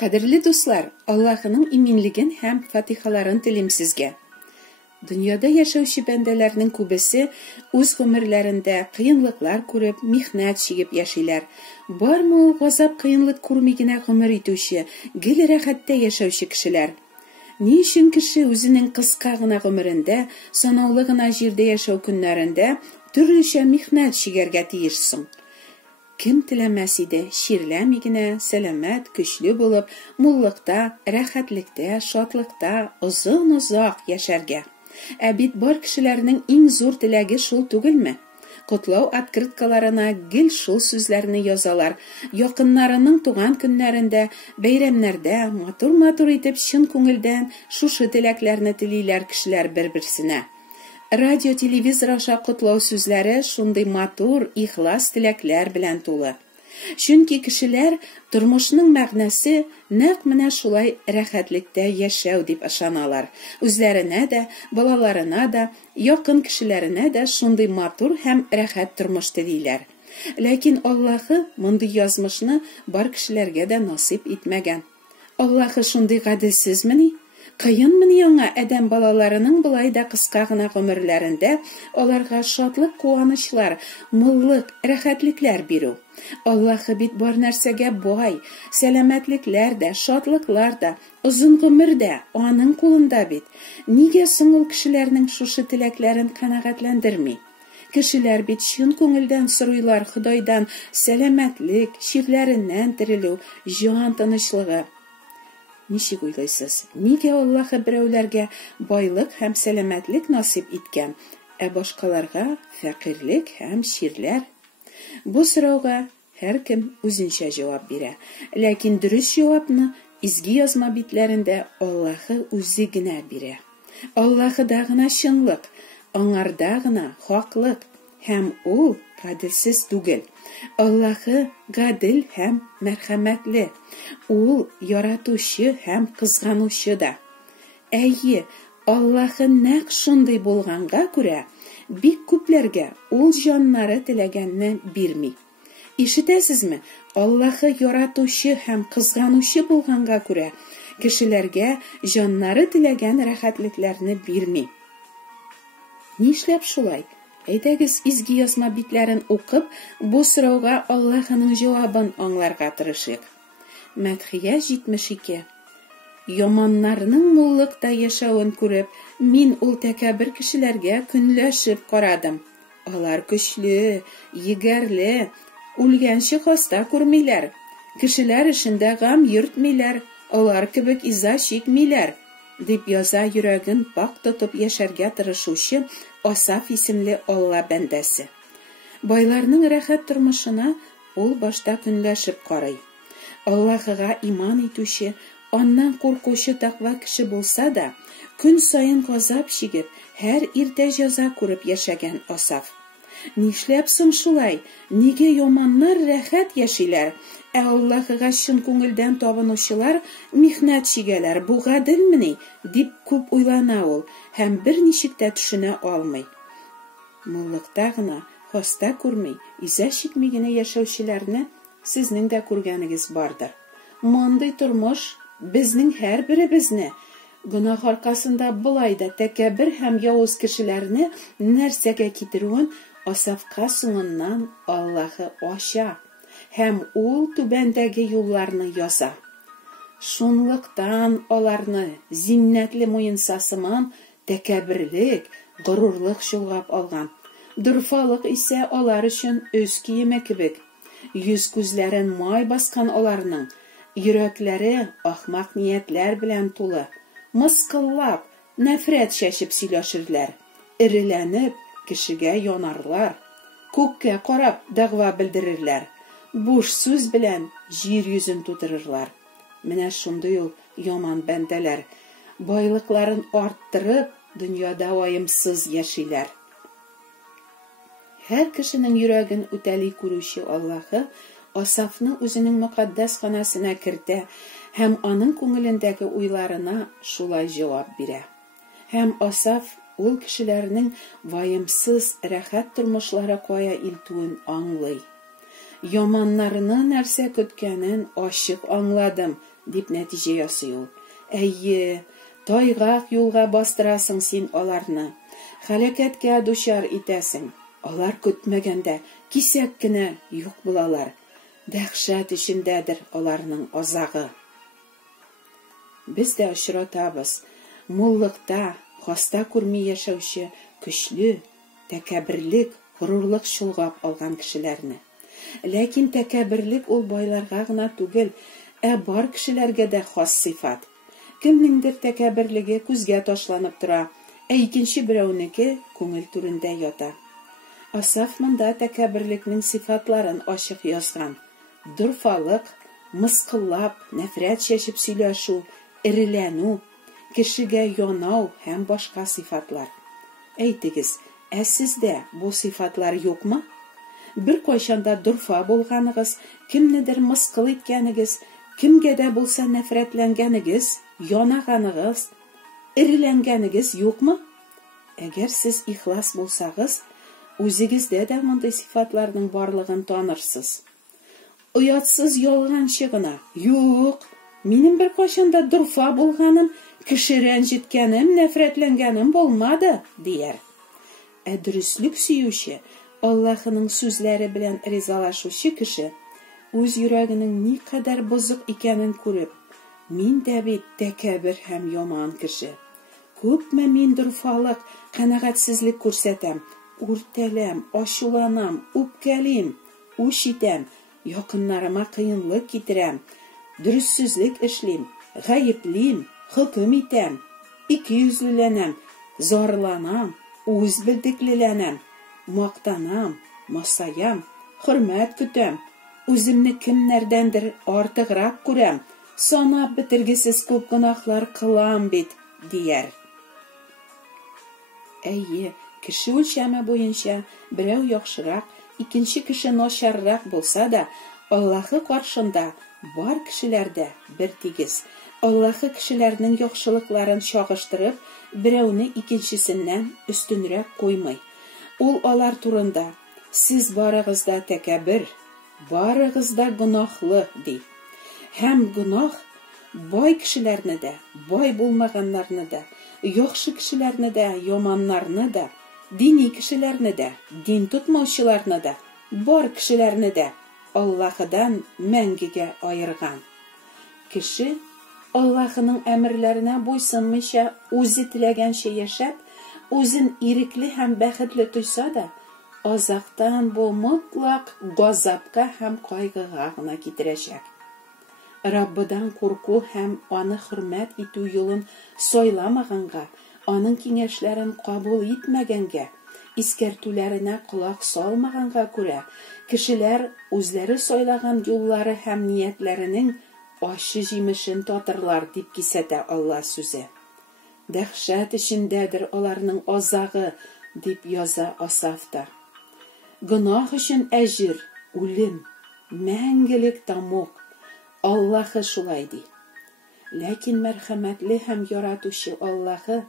Qadrli dostlar, Allah'ın iminligin hem fatihaların dilim sizge. Dünyada yaşauşu bendelerinin kubesi uz ömürlerinde kıyınlıklar kurup, mihnat çigip yaşaylar. Var mı gazap kıyınlık kurmigine ömür ituşu, gil rahatte yaşauşu kişiler. Niçin kişi özünün kıskağına ömüründe, sanavlığına jirde yaşaw günlerinde, türlüşe mihnat çigerge tiyişsin. Kim tilemeside şirlemigine, selamet, güçlü bulup, mullıkta, rahatlıkta, şatlıkta, uzun yaşarga. Bit bar kişilerinin en zor tilegi şul tugilmi? Kutlav atkırtkalarına gil şul sözlerini yazalar. Yakınlarının tuğan günlerinde, beyramlarda matur etip şın köngülden şuşu tileklerini tiliyler kişiler bir-birsine. Radyo, televizor aşa kutlav sözleri şunday matur, ihlas tilekler bilen tulu. Çünki kişiler turmuşning ma'nasi naq mana şulay rahatlikda yaşaw deb ashanalar. Özlerine de, balalarına da, yakın kişilerine de şunday matur hem rahat turmuş diler. Lakin Allah'ı munday yazmışını bar kişilerge de nasip etmegen. Allah'ı şunday gadilsizmini? Kıyınmını yana adam balalarının bulayda kıskağına ömürlerinde olarga şatlık, kuanışlar, mullık, rahatlikler biru. Allah'ı bit bar nersege boy, selametlikler de, şatlıklar da, uzun ömür de, onun kulunda bit. Nige sыңыл kişilerinin şuşu tileklerin kanagatlendirmi? Kişiler bit şun köngülden sıruylar Hudaydan selametlik, şirlerinden dirilu, jan tanışlığı. Nişik uygaysız? Nige Allah'ı birevlerge baylık hem selametlik nasip etken, başkalarga fakirlik hem şirler? Bu soruğa her kim özünçe cevap bire. Lakin dürüst cevapını izgi yazma bitlerinde Allah'ı özügine bire. Allah'ı dağına şınlık, onlar dağına haklık, hem ol gadilsiz tugil. Allah'ı gadil hem merhametli. Ol yaratuşu hem kızganuşu da. Eyyi, Allah'ı naq şunday bolğanga göre, bik köplerge ol canları tilegenini birmi. İşitesizmi? Allah'ı yaratuşu hem kızganuşu bolğanga göre, kişilerge canları tilegen rahatlıklarını birmi. Nişlep şulay? Eydegiz izgi yazma bitlerin okup, bu soruğa Allah'ın cevabın anlarga tırışık. Madhiye 72. Yamanlarının mullıkta yaşawın görüp, min ul tekabir kişilerge künleşip qaradım. Olar güçlü, yigerli, ulgenşi hasta kurmiler. Kişiler işinde gam yürtmiler, olar kibik iza şikmiler. Dip yaza yüreğin bak tutup yaşarga tırışuşu Asaf isimli Allah bendesi. Baylarının rahat turmuşuna ol başta künleşip qaray. Allah'a iman etuşu, ondan korkuşu takva kişi bolsa da, gün sayın gazap şigip, her irte jaza kurup yaşagan Asaf. Nişlepsin şulay, nige yomanlar rahat yaşaylar, Allah'a şın köngülden tabınuşular, mihnat şigeler, bu gadilmini, dip küp uylana ol, hem bir nişikte düşüne almay. Mullıkta gına, hasta kurmay, iza şikmigine yaşauşilerini sizning de kurganigiz bardır. Manday turmuş, bizning her birimizni, günah arkasında bulayda tekabir hem yavuz kişilerini nersege kitiruun, Asafqa soğundan Allah'ı aşa, hem ol tübendegi yollarını yaza. Şunlıktan olarını zinnetli moyunsasıman tekabirlik, gururluk şulgap algan. Durfalık ise olar üçün öz kiyime kibik. Yüz gözlerin may baskan olarının, yürekleri ahmak niyetler bilen tulu. Mıskıllap, nefret şeşip silaşırlar. İrilenip, kişiге yonarlar. Kökke qarab dağva bildirirler. Boş söz bilen jir yüzün tutururlar. Mine şunday ol yaman bendeler. Baylıkların arttırıp dünyada vayımsız yaşaylar. Her kişinin yüreğin öteli kuruşu Allah'ı Asaf'ını özünün mukaddes xanasına kirdi. Hem onun köngülündeki uylarına şulay cevap bire. Hem Asaf ol kişilerinin vayımsız rahat turmuşlara koya iltuğun anlay. Yamanlarını nerse kötkenin aşık anladım, дип нәтиҗә ясый ул. Әйе, тайгак юлга бастырасың син аларны. Хәлакәткә дучар итәсең. Алар көтмәгәндә кисәк кенә юк булалар. Дәһшәт ишендәдер аларның азагы. Без дә очратабыз. Муллыкта хаста күрми яшәүче көчле, тәкәбберлек, горурлык шулгап алган кешеләрне. Ләкин тәкәбберлек ул байларга гына түгел, бар кешеләргә дә хас сыйфат. Кемнеңдер тәкәбберлеге күзгә ташланып тора, икенче берәүнеке күңел түрендә ята. Асаф монда тәкәбберлекнең сыйфатларын ачык язган. Дурфалык, мыскыллап, нәфрәт чәчеп сөйләшү, иреләнү, кешегә янау һәм башка сыйфатлар. Әйтегез, сездә бу сыйфатлар юкмы? Бер кайчанда дурфа булганыгыз, кемнедер мыскыл иткәнегез, кемгә дә булса нәфрәтләнгәнегез, янаганыгыз, иреләнгәнегез юкмы? Әгәр сез ихлас булсагыз, үзегездә дә мондай сыйфатларның барлыгын танырсыз. Уятсыз ялганчы гына. Юк, минем бер кайчанда дурфа булганым, кеше рәнҗеткәнем, нәфрәтләнгәнем булмады, дияр. Дөрестлек сөюче, Аллаһының сүзләре белән ризалашучы кеше, үз йөрәгенең ни кадәр бозык икәнен күреп, мин дә бит тәкәббер һәм яман кеше. Күпме мин дурфалык, канәгатьсезлек күрсәтәм, үртәләм, ачуланам, үпкәлим, үч итәм, якыннарыма кыенлык китерәм, дөрессезлек эшлим, гаеплим, хөкем итәм, икейүзлеләнәм, зарланам, үз белдеклеләнәм, мактанам, масаям, хөрмәт көтәм, үземне кемнәрдәндер артыграк күрәм, санап бетергесез күп гынахлар кылам бит, дияр. Әйе, кеше үлчәме буенча берәү яхшырак, икенче кеше начаррак булса да, Аллаһы каршында бар кешеләрдә бер тигез. Аллаһы кешеләрнең яхшылыкларын чагыштырып, берәүне икенчесеннән өстенрәк куймый. Ул алар турында: сез барыгыз да тәкәббер, барыгыз да гөнаһлы, ди. Һәм гөнаһ бай кешеләрне дә, бай булмаганнарны да, яхшы кешеләрне дә, яманнарны да, дини кешеләрне дә, дин тотмаучыларны да, бар кешеләрне дә Аллаһыдан мәңгегә айырган. Кеше Аллаһының әмерләренә буйсынмыйча, үзе теләгәнчә яшәп, үзен ирекле һәм бәхетле тойса да, азактан бу мотлак газапка һәм кайгыга гына китерәчәк. Раббыдан курку һәм аны хөрмәт итү юлын сайламаганга, аның киңәшләрен кабул итмәгәнгә, искәртүләренә колак салмаганга күрә, кешеләр үзләре сайлаган юллары һәм ниятләренең ачы җимешен татырлар, дип кисәтә Алла сүзе. Дәһшәт ишендәдер аларның азагы, дип яза Асафта. Гөнаһ өчен әҗир, үлем, мәңгелек тамук. Аллаһы шулай ди. Ләкин мәрхәмәтле һәм яратучы Аллаһы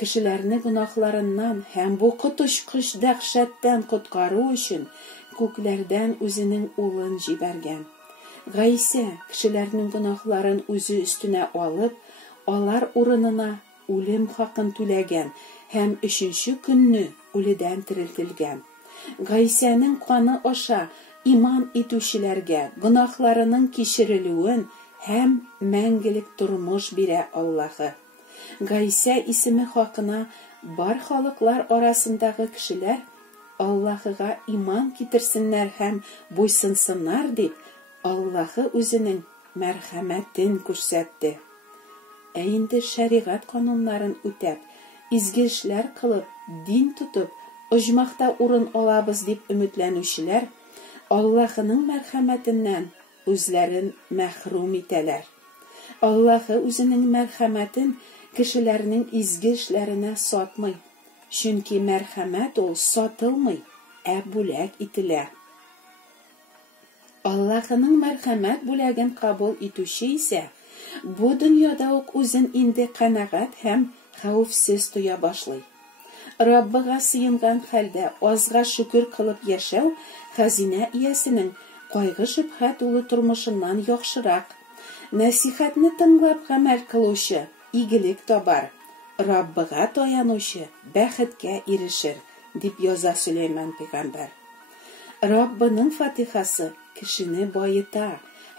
кешеләрне гөнаһларыннан һәм бу коточкыч дәһшәттән коткару өчен күкләрдән үзенең улын җибәргән. Гайса кешеләрнең гөнаһларын үзе өстенә алып, алар урынына үлем хакын түләгән һәм 3нче көнне үледән терелтелгән. Гайсаның каны аша иман итүчеләргә гөнаһларының кичерелүен һәм мәңгелек тормыш бирә Аллаһы. Гайса исеме хакына бар халыклар арасындагы кешеләр Аллаһыга иман китерсеннәр һәм буйсынсыннар дип, Аллаһы үзенең мәрхәмәтен күрсәтте. Инде шәригать кануннарын үтәп, изге эшләр кылып, дин тотып, оҗмахта урын алабыз дип өметләнүчеләр Аллаһының мәрхәмәтеннән үзләрен мәхрүм итәләр. Аллаһы үзенең мәрхәмәтен кешеләрнең изге эшләренә сатмый, чөнки мәрхәмәт ул сатылмый, бүләк ителә. Аллаһының мәрхәмәт бүләген кабул итүче исә, бу дөньяда ук үзен инде канәгать һәм хәвефсез тоя башлый. Раббыга сыенган хәлдә азга шөкер кылып яшәү хәзинә иясенең кайгы шөбһә тулы тормышыннан яхшырак. Нәсихәтне тыңлап гамәл кылучы игелек табар, Раббыга таянучы бәхеткә ирешер, дип яза Сөләйман пәйгамбәр. Раббының фатихасы кешене байыта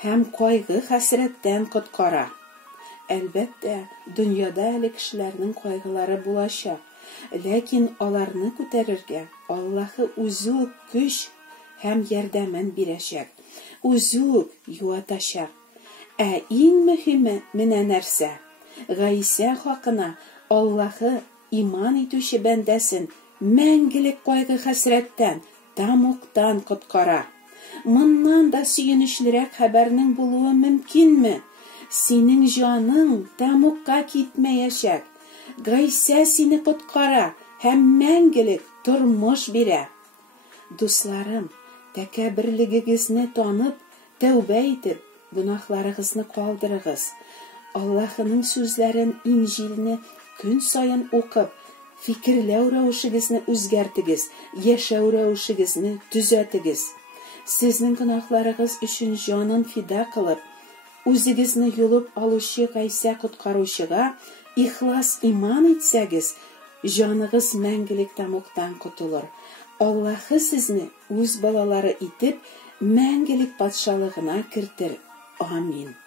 һәм кайгы хәсрәттән коткара. Әлбәттә, дөньяда әле кешеләрнең кайгылары булачак, ләкин аларны күтәрергә Аллаһы үзе үк көч һәм ярдәмен бирәчәк, үзе үк юатачак. Ә иң мөһиме менә нәрсә? Гайса хакына Аллаһы иман итүче бәндәсен мәңгелек кайгы хәсрәттән, тамуктан коткара. Моннан да сөенечлерәк хәбәрнең булуы мөмкинме? Синең җаның тамукка китмәячәк. Гайса сине коткара һәм мәңгелек тормыш бирә. Дусларым, тәкәбберлегегезне танып, тәүбә итеп, гөнаһларыгызны калдырыгыз. Аллаһының сүзләрен, Инҗилне көн сайын укып, фикерләү рәвешегезне үзгәртегез, яшәү рәвешегезне төзәтегез. Сезнең гөнаһларыгыз өчен җанын фида кылып, үзегезне юлып алучы Гайса коткаручыга ихлас иман итсәгез, җаныгыз мәңгелек тамуктан котылыр. Аллаһы сезне үз балалары итеп мәңгелек патшалыгына кертер. Амин.